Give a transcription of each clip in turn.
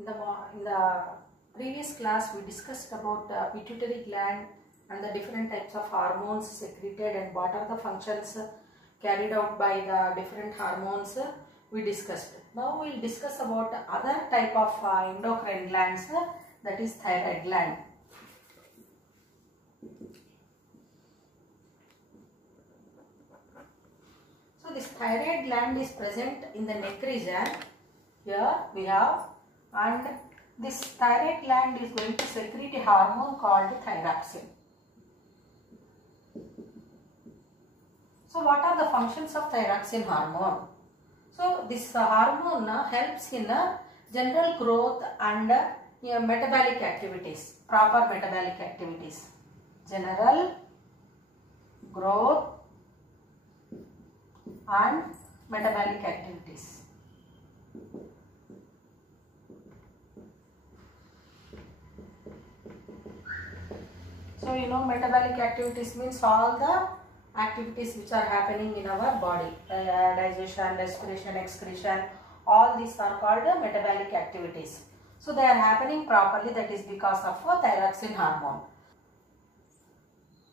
In the previous class, we discussed about pituitary gland and the different types of hormones secreted and what are the functions carried out by the different hormones we discussed. Now we will discuss about other type of endocrine glands, that is thyroid gland. So this thyroid gland is present in the neck region. Here we have, and this thyroid gland is going to secrete a hormone called thyroxine. So what are the functions of thyroxine hormone? So this hormone helps in general growth and metabolic activities, proper metabolic activities. General growth and metabolic activities. So you know, metabolic activities means all the activities which are happening in our body, digestion, respiration, excretion, all these are called metabolic activities. So they are happening properly, that is because of thyroxine hormone.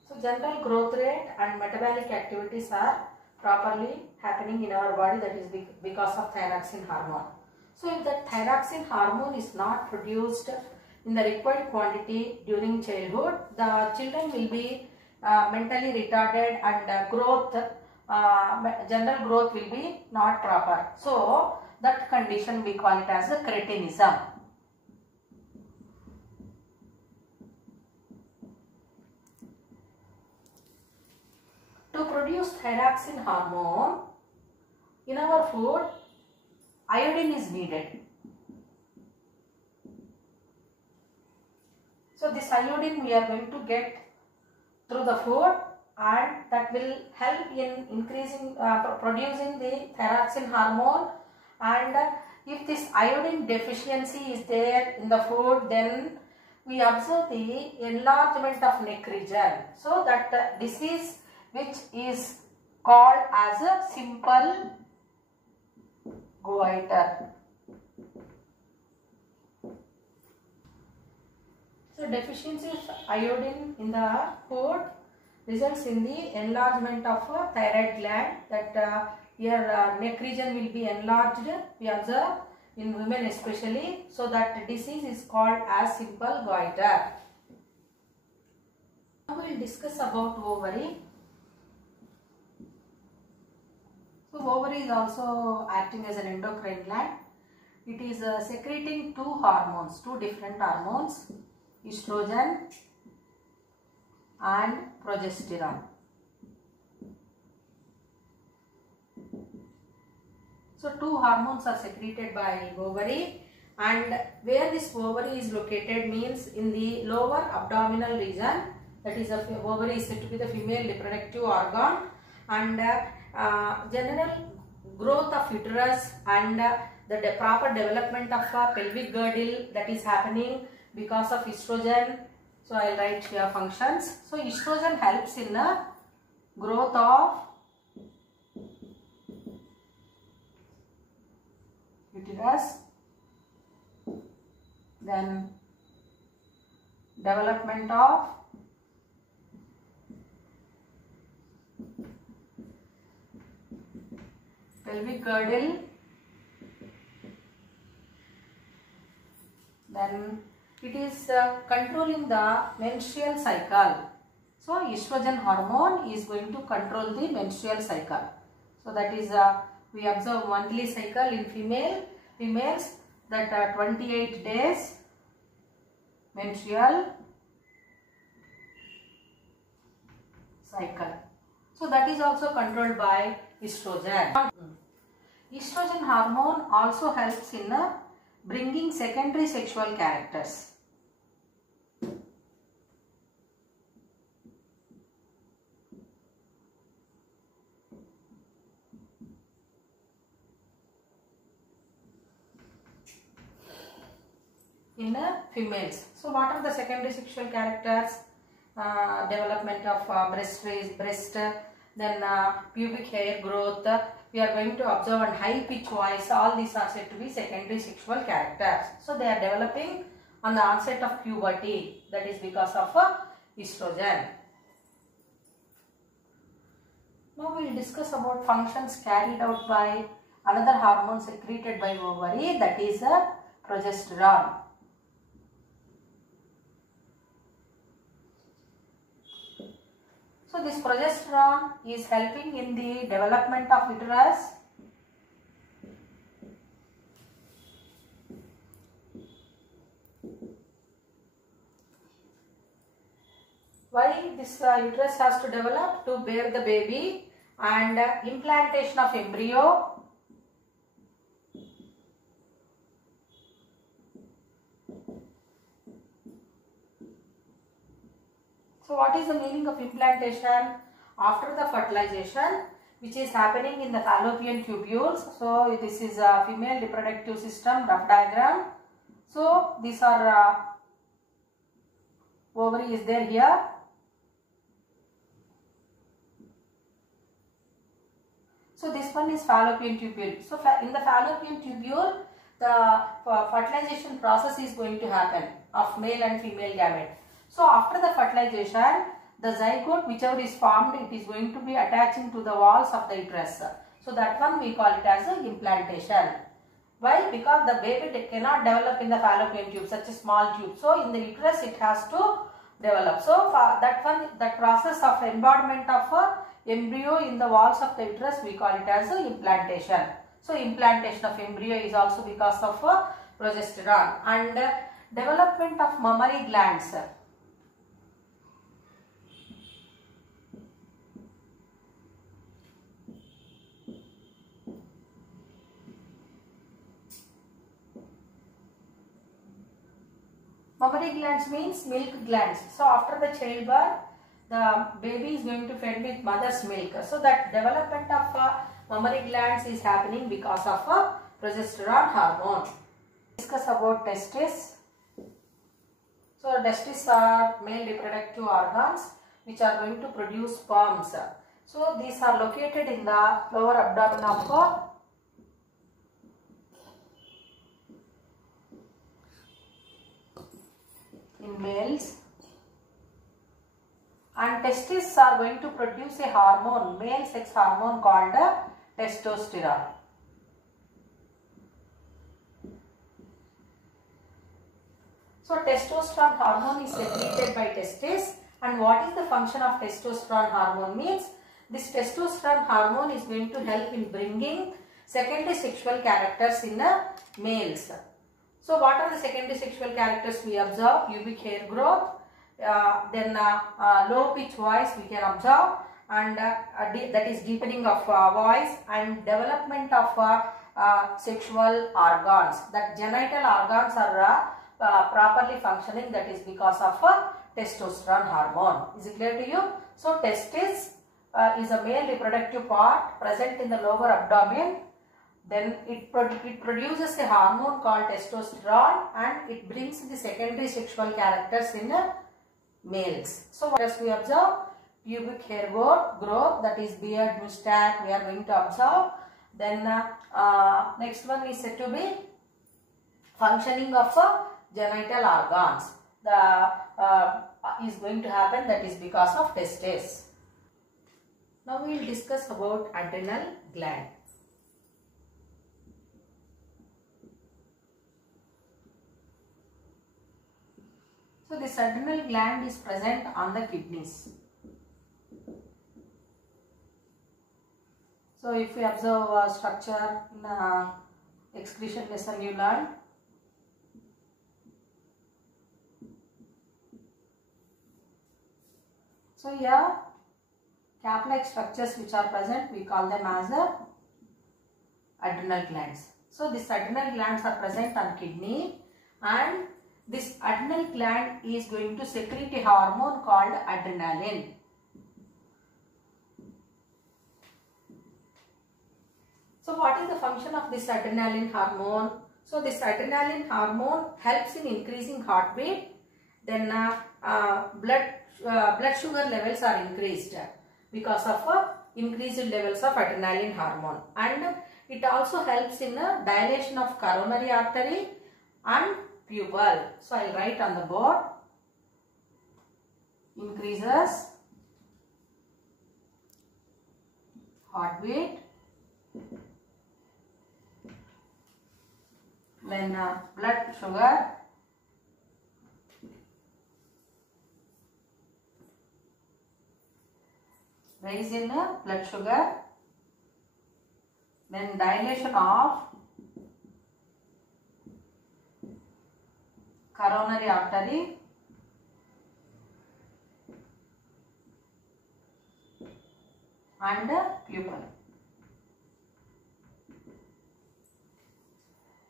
So general growth rate and metabolic activities are properly happening in our body, that is because of thyroxine hormone. So if the thyroxine hormone is not produced in the required quantity during childhood, the children will be mentally retarded and general growth will be not proper. So that condition we call it as a cretinism. To produce thyroxine hormone, in our food, iodine is needed. So this iodine we are going to get through the food, and that will help in increasing, producing the thyroxine hormone. And if this iodine deficiency is there in the food, then we observe the enlargement of neck region. So that disease which is called as a simple goiter. So deficiency of iodine in the food results in the enlargement of thyroid gland, that your neck region will be enlarged, we observe in women especially. So that disease is called as simple goiter. Now we will discuss about ovary. So ovary is also acting as an endocrine gland. It is secreting two different hormones, estrogen and progesterone. So two hormones are secreted by ovary, and where this ovary is located means in the lower abdominal region, that is the ovary is said to be the female reproductive organ, and general growth of uterus and the proper development of pelvic girdle, that is happening because of estrogen. So I will write here functions. So estrogen helps in the growth of uterus, then development of pelvic girdle, then it is controlling the menstrual cycle. So estrogen hormone is going to control the menstrual cycle. So that is we observe monthly cycle in females, that 28 days menstrual cycle. So that is also controlled by estrogen. Estrogen hormone also helps in bringing secondary sexual characters. In females. So what are the secondary sexual characters? Development of breast, then pubic hair growth, we are going to observe on high pitch voice. All these are said to be secondary sexual characters. So they are developing on the onset of puberty. That is because of estrogen. Now we will discuss about functions carried out by another hormone secreted by ovary, that is progesterone. So this progesterone is helping in the development of uterus. Why this uterus has to develop? To bear the baby and implantation of embryo. So what is the meaning of implantation? After the fertilization, which is happening in the fallopian tubules. So this is a female reproductive system rough diagram. So these are ovary is there here. So this one is fallopian tubule. So in the fallopian tubule, the fertilization process is going to happen of male and female gamete. So after the fertilization, the zygote, whichever is formed, it is going to be attaching to the walls of the uterus. So that one we call it as an implantation. Why? Because the baby cannot develop in the fallopian tube, such a small tube. So in the uterus it has to develop. So that one, that process of embodiment of embryo in the walls of the uterus, we call it as implantation. So implantation of embryo is also because of progesterone. And development of mammary glands. Mammary glands means milk glands. So after the childbirth, the baby is going to fed with mother's milk. So that development of mammary glands is happening because of progesterone hormone. Discuss about testes. So testes are male reproductive organs which are going to produce sperms. So these are located in the lower abdomen of in males. And testes are going to produce a hormone, male sex hormone called testosterone. So testosterone hormone is secreted by testes. And what is the function of testosterone hormone? Means this testosterone hormone is going to help in bringing secondary sexual characters in males. So what are the secondary sexual characters we observe? Pubic hair growth. Then low pitch voice we can observe, and that is deepening of voice and development of sexual organs. That genital organs are properly functioning, that is because of testosterone hormone. Is it clear to you? So testis is a male reproductive part present in the lower abdomen. Then it produces a hormone called testosterone and it brings the secondary sexual characters in males. So what else we observe? Pubic hair growth, that is beard, moustache we are going to observe. Then next one is said to be functioning of genital organs. The is going to happen, that is because of testes. Now we will discuss about adrenal gland. So this adrenal gland is present on the kidneys. So if we observe structure in excretion lesson you learned. So here cap-like structures which are present, we call them as adrenal glands. So these adrenal glands are present on kidney, and this adrenal gland is going to secrete a hormone called adrenaline. So what is the function of this adrenaline hormone? So this adrenaline hormone helps in increasing heartbeat. Then blood sugar levels are increased because of increased levels of adrenaline hormone, and it also helps in the dilation of coronary artery and pupil. So I will write on the board, increases heartbeat, then blood sugar, rise in blood sugar, then dilation of coronary artery, and pupil.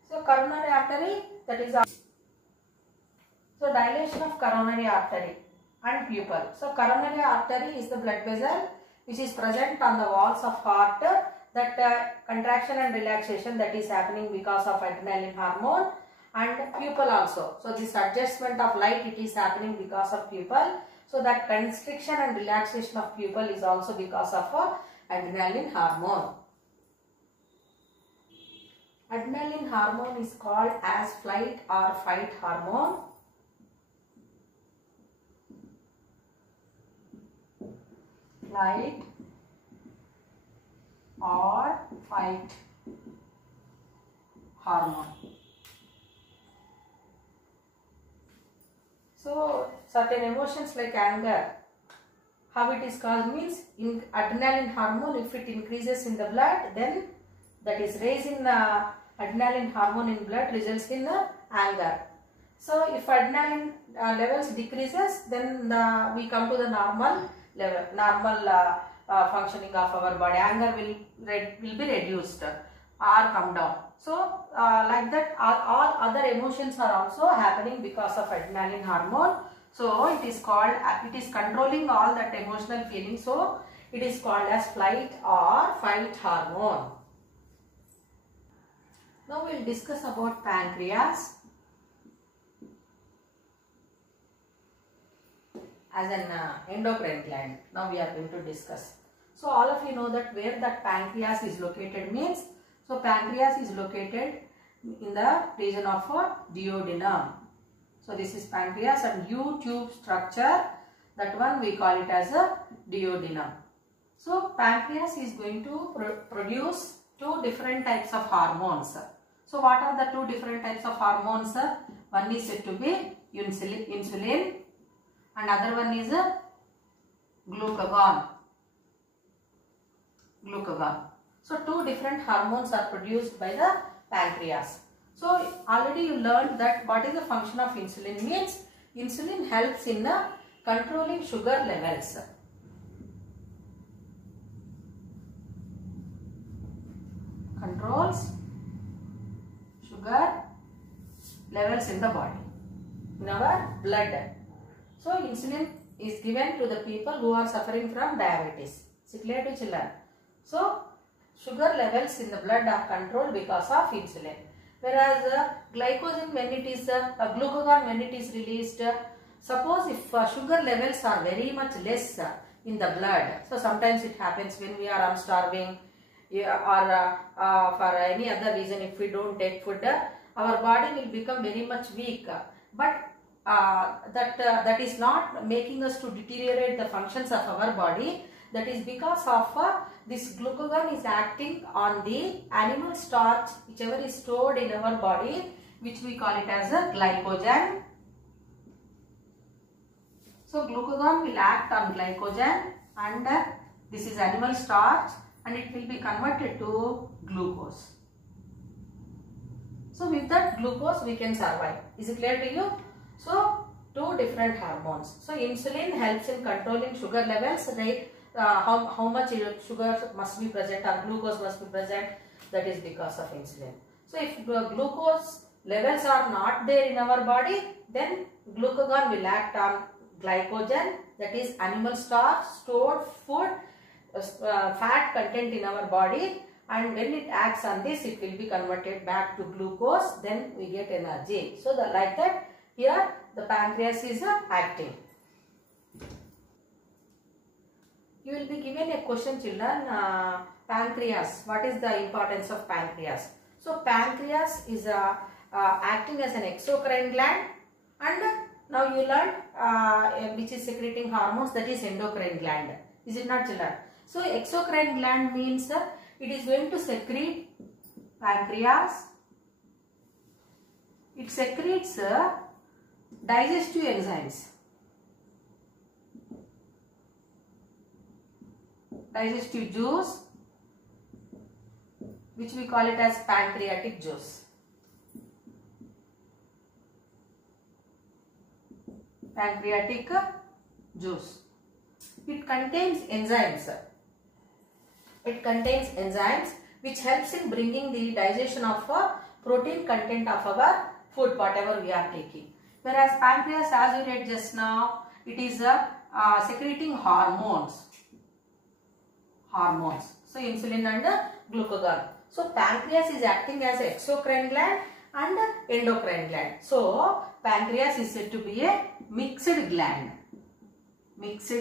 So coronary artery, that is so dilation of coronary artery and pupil. So coronary artery is the blood vessel which is present on the walls of heart, that contraction and relaxation that is happening because of adrenaline hormone, and pupil also. So this adjustment of light, it is happening because of pupil. So that constriction and relaxation of pupil is also because of adrenaline hormone. Adrenaline hormone is called as flight or fight hormone. Flight or fight hormone. So certain emotions like anger, how it is caused means, in adrenaline hormone, if it increases in the blood, then that is raise in adrenaline hormone in blood results in anger. So if adrenaline levels decreases, then we come to the normal level, normal functioning of our body. Anger will be reduced or come down. So like that, all other emotions are also happening because of adrenaline hormone. So it is called, it is controlling all that emotional feeling. So it is called as flight or fight hormone. Now we will discuss about pancreas as an endocrine gland. Now we are going to discuss. So all of you know that where that pancreas is located means, so pancreas is located in the region of duodenum. So this is pancreas and U-tube structure, that one we call it as a duodenum. So pancreas is going to produce two different types of hormones. So what are the two different types of hormones? One is said to be insulin and other one is glucagon. So two different hormones are produced by the pancreas. So already you learned that what is the function of insulin means, insulin helps in controlling sugar levels. Controls sugar levels in the body, in our blood. So insulin is given to the people who are suffering from diabetes. Is it clear to children? So sugar levels in the blood are controlled because of insulin. Whereas glycogen, when it is glucagon, when it is released, suppose if sugar levels are very much less in the blood, so sometimes it happens when we are starving, or for any other reason, if we don't take food, our body will become very much weak. But that is not making us to deteriorate the functions of our body. That is because of this glucagon is acting on the animal starch whichever is stored in our body, which we call it as a glycogen. So glucagon will act on glycogen, and this is animal starch, and it will be converted to glucose. So with that glucose we can survive. Is it clear to you? So two different hormones. So insulin helps in controlling sugar levels, right? How much sugar must be present or glucose must be present, that is because of insulin. So if glucose levels are not there in our body, then glucagon will act on glycogen, that is animal starch, stored food, fat content in our body, and when it acts on this, it will be converted back to glucose, then we get energy. So like that, here the pancreas is acting. You will be given a question, children. Pancreas. What is the importance of pancreas? So pancreas is acting as an exocrine gland, and now you learn which is secreting hormones, that is endocrine gland. Is it not, children? So exocrine gland means it is going to secrete pancreas. It secretes digestive enzymes. Digestive juice, which we call it as pancreatic juice. Pancreatic juice. It contains enzymes. It contains enzymes which helps in bringing the digestion of protein content of our food, whatever we are taking. Whereas pancreas, as we read just now, it is secreting hormones. So insulin and glucagon. So pancreas is acting as exocrine gland and endocrine gland. So pancreas is said to be a mixed gland. Mixed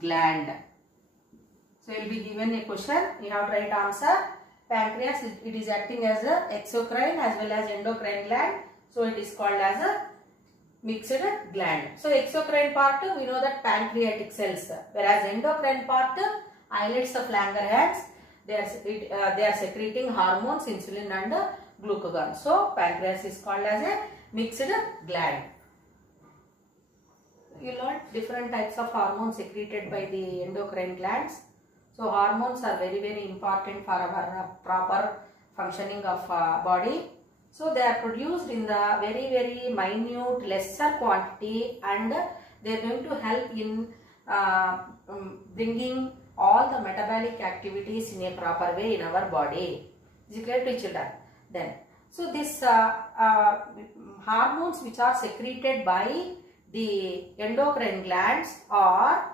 gland. So you will be given a question. You have to write answer. Pancreas, it is acting as a exocrine as well as endocrine gland. So it is called as a mixed gland. So exocrine part, we know that pancreatic cells, whereas endocrine part, islets of Langerhans, they are secreting hormones, insulin and glucagon. So pancreas is called as a mixed gland. You learned different types of hormones secreted by the endocrine glands. So hormones are very, very important for our proper functioning of body. So they are produced in the very, very minute, lesser quantity, and they are going to help in bringing all the metabolic activities in a proper way in our body. Is it clear to children? Then, so this hormones which are secreted by the endocrine glands are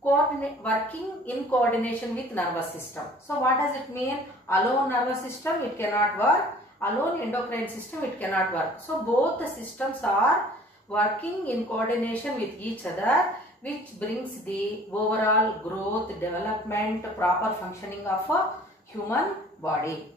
working in coordination with nervous system. So what does it mean? Alone nervous system, it cannot work. Alone endocrine system, it cannot work. So both the systems are working in coordination with each other, which brings the overall growth, development, proper functioning of a human body.